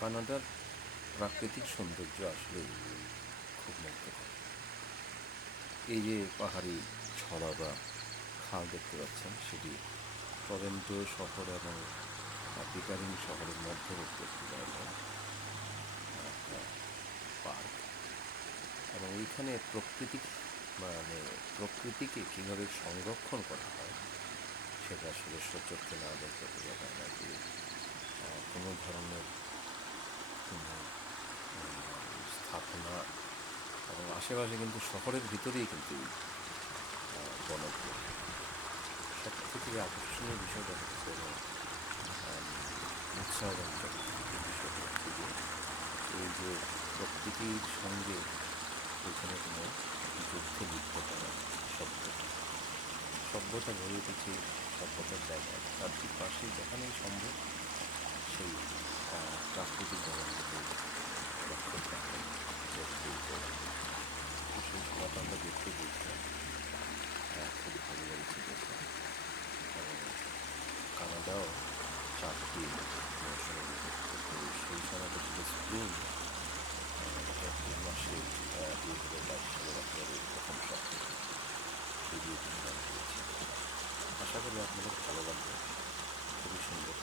কানাডার প্রাকৃতিক সৌন্দর্য আসলে খুব মুগ্ধকর এই যে পাহাড়ি ছড়া বা খাল দেখতে পাচ্ছেন, সেটি টরেন্টো শহর এবং পিকারিং শহরের মধ্যবর্তী একটি জায়গা পার্ক। এবং এইখানে প্রকৃতি মানে প্রকৃতিকে কীভাবে সংরক্ষণ করা হয়, সেটা আসলে সচক্ষে না দেখতে বোঝা যায় না কোনো ধরনের এবং আশেপাশে কিন্তু শহরের ভিতরেই কিন্তু আহ, সব থেকে আকর্ষণীয় বিষয়টা হচ্ছে এবং উৎসাহজনক বিষয়টা হচ্ছে যে এই যে প্রকৃতির সঙ্গে এখানে কোনো যুদ্ধে লিপ্ত করা সভ্যতা সভ্যতা গড়ে উঠেছে সভ্যতার জায়গায়। তার ঠিক পাশে যেখানেই সম্ভব সেই প্রাকৃতিক Zaten da geçti bu işte. Ayakta bir kanalar için geçti. Kanada o. Şarkı değil. Ee, şöyle bir şey. Sana da bir de sıkıyorum. Yaptığım şey. Bir de başlı olarak böyle konuşak. Şey diye düşünüyorum. Aşağıda bir yapmadık kalabalık. Bu işin yok.